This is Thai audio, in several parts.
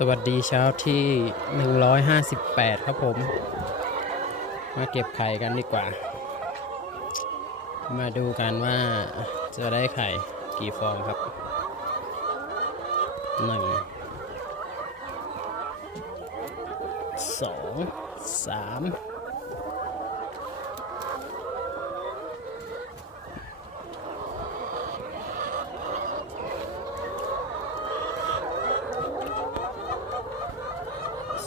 สวัสดีเช้าที่ 158 ครับผม มาเก็บไข่กันดีกว่า มาดูกันว่าจะได้ไข่กี่ฟองครับหนึ่งสองสาม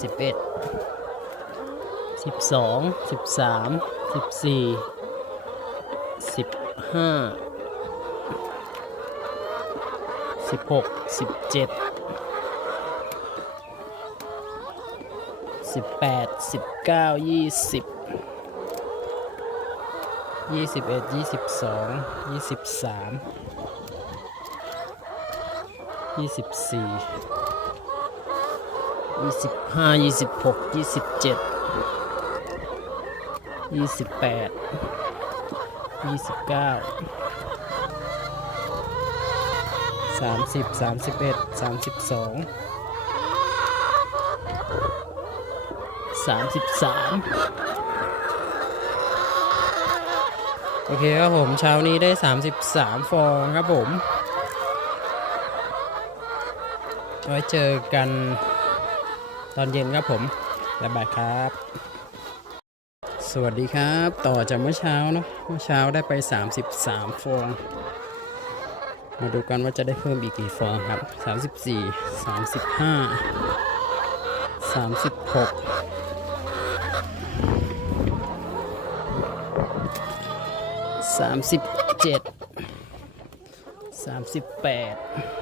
สิบเอ็ดสิบสองสิบสามสิบสี่สิบห้าสิบหกสิบเจ็ดสิบแปดสิบเก้ายี่สิบยี่สิบเอ็ดยี่สิบสองยี่สิบสามยี่สิบสี่ ยี่สิบห้ายี่สิบหกยี่สิบเจ็ดยี่สิบแปดยี่สิบเก้าสามสิบสามสิบเอ็ดสามสิบสองสามสิบสามโอเคครับผมเช้านี้ได้ 33 ฟองครับผม ไว้เจอกัน ตอนเย็นครับผมบ๊ายบายครับ สวัสดีครับ ต่อจากเมื่อเช้าเนาะเมื่อเช้าได้ไป 33 ฟอง มาดูกันว่าจะได้เพิ่มอีกกี่ฟองครับ 34 35 36 37 38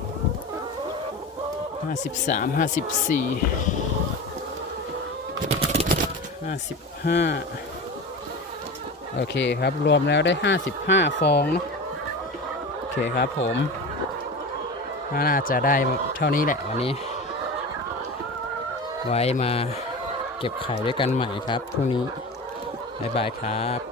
ห้าสิบสามห้าสิบสี่ห้าสิบห้าโอเคครับ รวมแล้วได้ห้าสิบห้าฟองเนาะโอเคครับผมน่าจะได้เท่านี้แหละวันนี้ ไว้มาเก็บไข่ด้วยกันใหม่ครับพรุ่งนี้ บ๊ายบายครับ